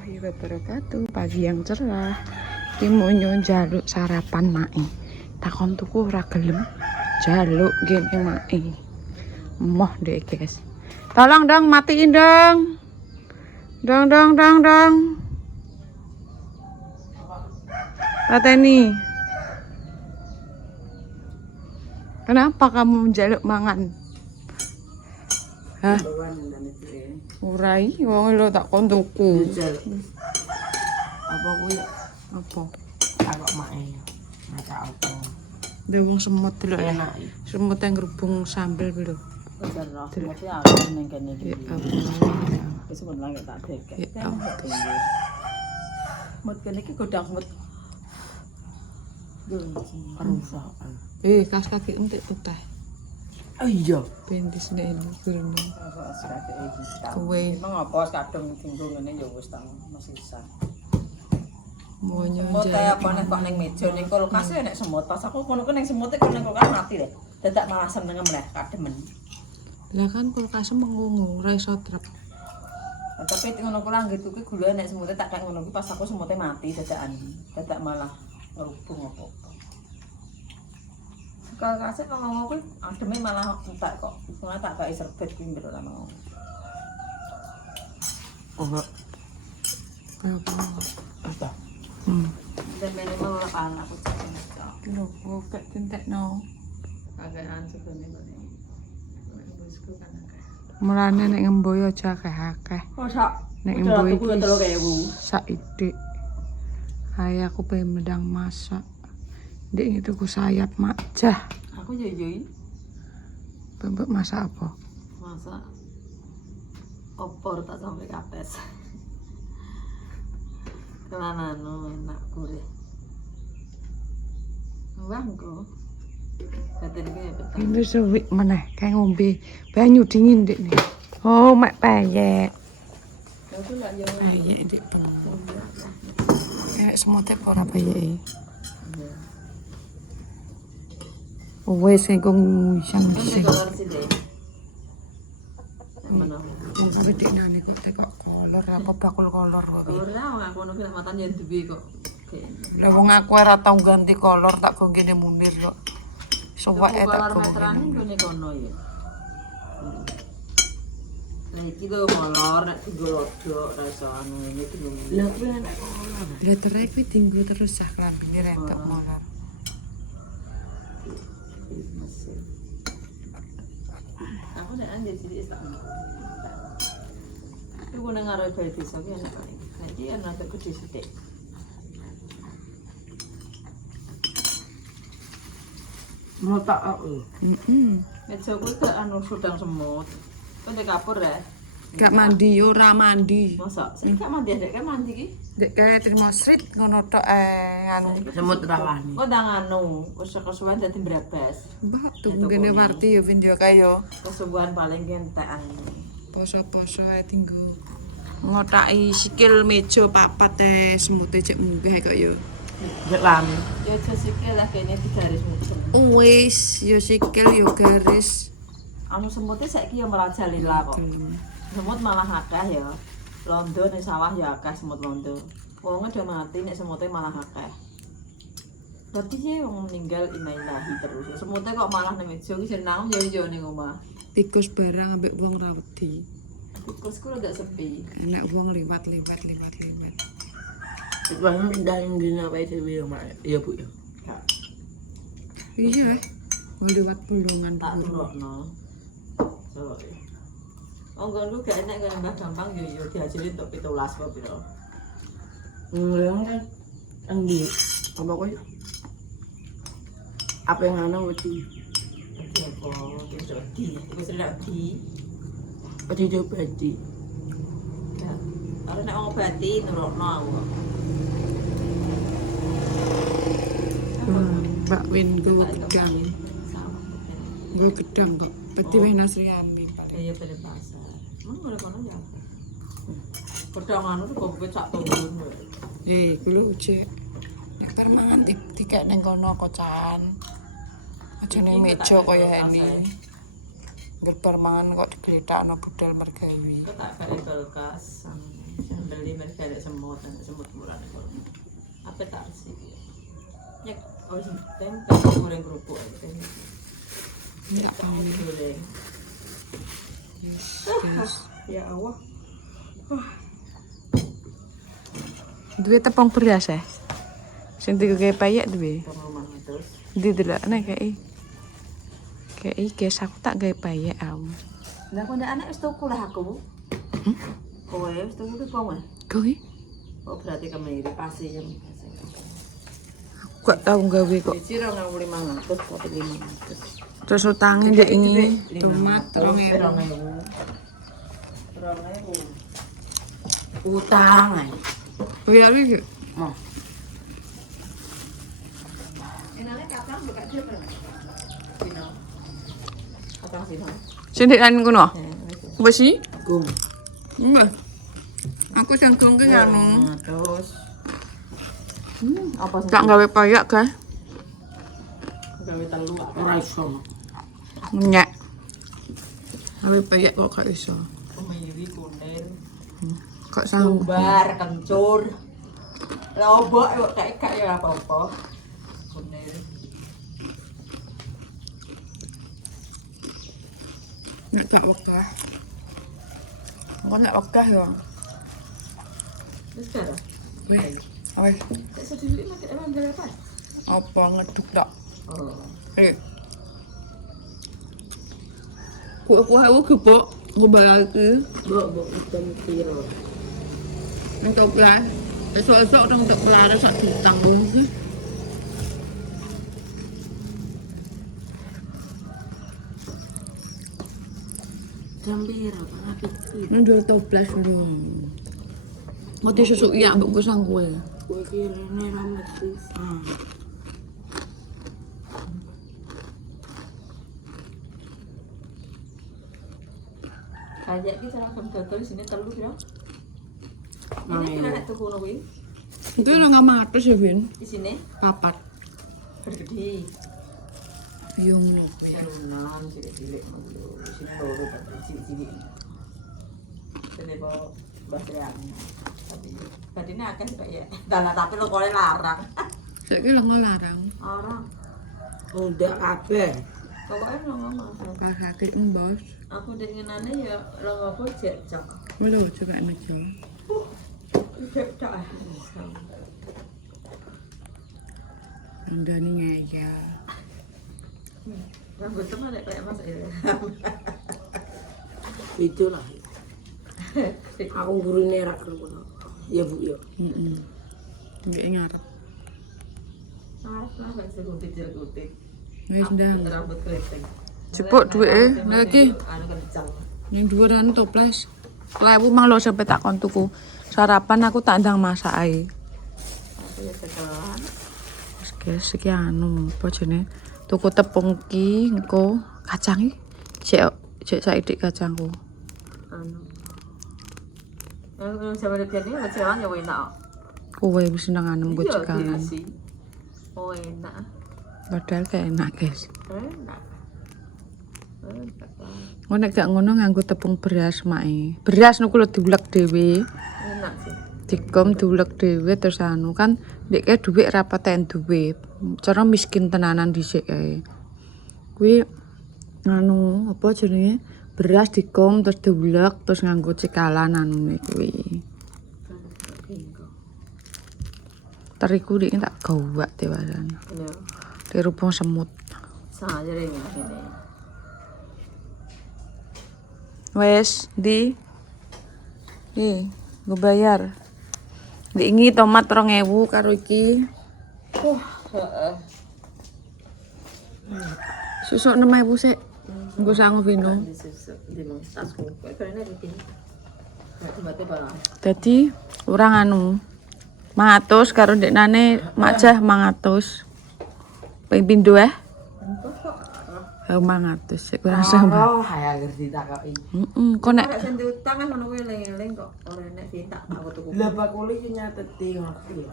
warahmatullahi wabarakatuh. Pagi yang cerah. Iki mau njaluk sarapan mae. Takon tuku ora gelem. Jaluk gene mae. Moh deh guys. Tolong dong matiin dong. Dong. Pateni. Kenapa kamu menjaluk mangan? Hah? Urai, wong lo tak kon tuku. Apa kuwi? Apa? Takok mae. Masak apa? Dia wong semut dulu ya. Enak. Semut yang gerubung sambel dulu. Semut ya aku ning kene iki. Ya Allah. Wis mun lagi tak dekek. Ya Allah. Semut kene iki godang semut. Kerusakan. Kas kaki entek teh. Oh iya. Pentis nek ini gurune. Kowe Emang apa kadung tinggu ngene ya wis tang masih sisa. mau Semut nyonjak. kaya apa nek kok ning meja ning kulkas ya nek semut. Pas aku kono ku ning semut iku ning kulkas mati deh. Dadak malah seneng meneh kademen. Lah kan kulkas mengungu, ora iso trep. Tapi ngono ku lah gitu ki gula nek semute tak kaya ngono ku pas aku semute mati dadakan. Dadak malah ngerubung apa-apa. Kalau kasih ngomong kuwi ademe malah entek kok. Malah tak gawe serbet kuwi mbek ora mau. Oh. Apa? Apa? Demene mau ora kan aku cek. Lho, kok tentekno. Kagean segone ngene. Wisku kan akeh. Mulane nek ngemboy aja akeh-akeh. Oh sak. Nek ngemboy ku 3.000. saidik. Hai aku pengen medang masak. Dek itu ku sayap macah. Aku jojoin Bebek masak apa? masa opor tak sampai kapes. Kelanano enak gurih. Bangku. Katen iki ya betah. Ini suwik meneh kayak ngombe banyu dingin dek nih. Oh, mak payek. Aku lak yo. Payek dek peng. Semutnya ora payek. Wes sing kong sing. Kolor sini. Mana? Wis dik nane kok tekok kolor apa bakul kolor kok. Ora wong aku ngono ki matan yen duwe kok. Lah wong aku ora tau ganti kolor tak go kene Munir kok. Suwake tak Kolor go. meteran ngene kono ya. Nah iki do molor nek tinggal lodok rasa anu ini tinggal. Lah kuwi enak kolor. Lah terus kuwi tinggu terus sak lambene rentok molor. Aku nek anjir sithik tak. Iku nang arep bae desa ki enak kok. Nah iki enak tak gede sithik. Mau tak aku. Meja kuwi gak anu sudang semut. Kok ndek kapur ya? Gak mandi ora mandi. Masa sing gak mandi dek kan mandi ki? Dek kaya terima srit ngono tok anu. Semut rawani. Kok ndang anu, wis kesuwen dadi brabas. Mbak tuku kene warti ya video kaya. Kesuwen paling kentekan. Poso-poso ae tinggu ngotaki sikil meja papat semute cek munggah kok ya. Dek lami. Ya aja sikil lah kene digaris muter. Wis ya sikil ya garis. Anu semute saiki ya merajalela kok. Semut malah akeh ya. Londo ning sawah ya akeh semut londo. Wong udah mati nek semute malah akeh. Berarti sih wong meninggal innalillahi terus. Semute kok malah ning meja ki senang yo ning omah. Tikus barang ambek wong ra wedi. Tikusku agak sepi. Enak wong liwat. Bang pindah ngene apa dhewe ya, Mak. Iya, Bu ya. Iya. Wong liwat bolongan Tak turokno. So. Onggonku gak enak kan Mbah gampang yo diajeli untuk 17 apa piro. Kan endi? Apa kowe? Apa yang ana wedi? Apa? Wedi. Iku serak di. Wedi diobati. Ya. Kalau nek ngobati nurutno aku. Mbak Win gue gedang kok. Peti wae Nasri Amin paling. Iya pada pasar. Ngono kono ya. Gedang anu kok sak tahun. Kulo cek. Nek permangan dikek ning kono kocan. Aja ning meja kaya ini. Ngger permangan kok digletakno budal mergawi. Kok tak gawe kulkas. beli mereka ada semut bulan itu. Apa tak sih? Ya, harus tempe goreng kerupuk aja. Enggak Tahu goreng. Ya Allah. Duwe tepung beras ya. Sing digawe payek duwe. Rumah terus. Di delokne kayak guys aku tak gawe payek aku. Lah kok ndak anak wis tuku lah aku. Kowe wis tuku ki kowe. Kowe Oh berarti kemiri pasti ya. aku gak tau gawe kok. Biji 2.500 tapi 500. Terus utangnya ndek ini tomat 2000. 2.000. Utang ae. Kuwi iki. Mau. Enaknya kakak buka dia berapa? Sino. Kakak sino. Sing ndek kan kono. Wis iki? Gum. Enggak. Aku sangkung ki anu. Terus. Apa sih? Tak gawe payek guys. Gawe telu ora iso. Nyek. Gawe payek kok gak iso. Kemiri kunir. Kok sanggup. Bar kencur. Lombok kok kayak ya apa-apa. Kunir. Nek gak wegah. Kok nek wegah ya. Wis karo. Wih. Wih. Kok sedih nek emang gawe apa? Apa ngeduk tak? Oh. Aku gebok, aku bayar ke. Mbok item piro? Nang toplas. Esok-esok orang tak kelar sak ditang ke. Jam piro apik iki? Nang jual toplas dulu. Mau susu iya mbok gue sang kue. Kowe ki rene ra mesti. Kayak ki seragam dodol sini telu ya. Ini kira nek tuku ngono kuwi. Itu nang ngamatus ya, Vin. Di sini Papat. bergede. Biung lho. Jalunan cilik-cilik ngono. Sini loro tapi cilik-cilik. Sini kok bahasa tapi tadinya akeh kok ya. Tanah tapi lo kole larang. Saiki lengo larang. Orang Udah kabeh. pokoknya lo ngomong. Pas sakit embos. Aku dengenane ya lo ngopo cek cok. Wala coba meja. Cek cok. Andani ngaya. Rambut tuh ada kayak Mas Il. Itulah. Aku gurune ra kerono. Ya Bu ya. Nggak ngarep. Arep lah gak segutit-segutit. Wis ndang. Rambut keriting. Cepuk duweke lagi. Anu kencang. Yang dhuwuran toples. Lewu mang lo sampe tak kon tuku. Sarapan aku tak ndang masak ae. Aku ya cekelan. Wis guys, iki anu apa jenenge? Tuku tepung ki engko kacang iki. Cek saiki kacangku. Anu. Yang zaman biyen iki cekelan ya enak. Kowe wis seneng anem gue cekalan. Oh enak. Padahal kayak enak guys. Enak. Enak. Ngono nek gak ngono nganggo tepung beras mae. Beras niku lho diulek dhewe. Enak sih. Dikom diulek dhewe terus anu kan ndek ke dhuwit ra paten duwe. Cara miskin tenanan dhisik kae. Kuwi anu apa jenenge? Beras dikom terus diulek terus nganggo cekalan anune kuwi. Terigu iki tak gawak dewasan. Iya. Dirubung semut. Saya ring ngene. Wes, di gue bayar. Diingi tomat 2000 karo iki. Heeh. Susuk 6000 sik. Engko sangu vino. Di mang tasku. Kok kene iki. Nek tiba-tiba Dadi urang anu 100 karo ndeknane macah 100. Ping pindho 500 sik kurang sama. Oh, hayang ngerti tak kok iki. Kok nek nek sing diutang ngono kuwi eling-eling kok ora nek ditak aku tuku. Lah bakule yo nyateti ngerti.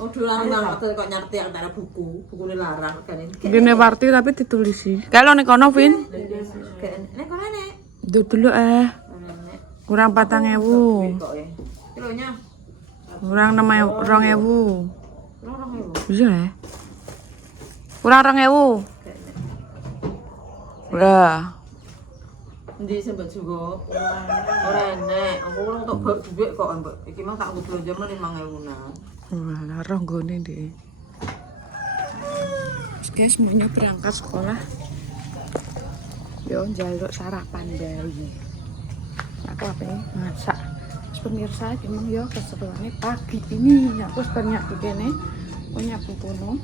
Oh dolan banget kok nyarti antara bukune larang kan ini. gene warti tapi ditulisi. Kalau nek kono Vin, Nek kono nek. dulu Nek kurang 4000. kok ya. Kilonya Kurang 2.000. orang ewu. Bisa ya? Kurang 2.000. Udah. Endi sembet juga. Ora enek. Aku ora tok bab dhuwit kok, Mbak. Iki mah tak nggo belanja men 5.000 nang. Wah, roh gone deh. Guys, semuanya berangkat sekolah. Yo njaluk sarapan bayi. Aku apa nih? Masak. Terus pemirsa, emang yo keseruannya pagi ini. Aku banyak begini. Punya pupuno.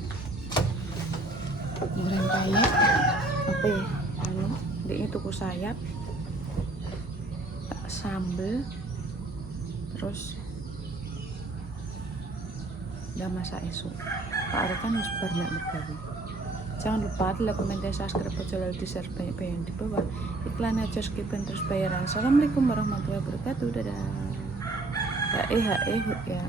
Goreng payet. Apa ya? Anu, ini tuku sayap. Tak sambel. Terus udah masak esok. Pak Ari kan harus banyak bergawe. Jangan lupa like, komen, dan subscribe channel di share banyak-banyak yang di bawah. Iklan aja skipin terus bayaran. Assalamualaikum warahmatullahi wabarakatuh. Dadah. Ya.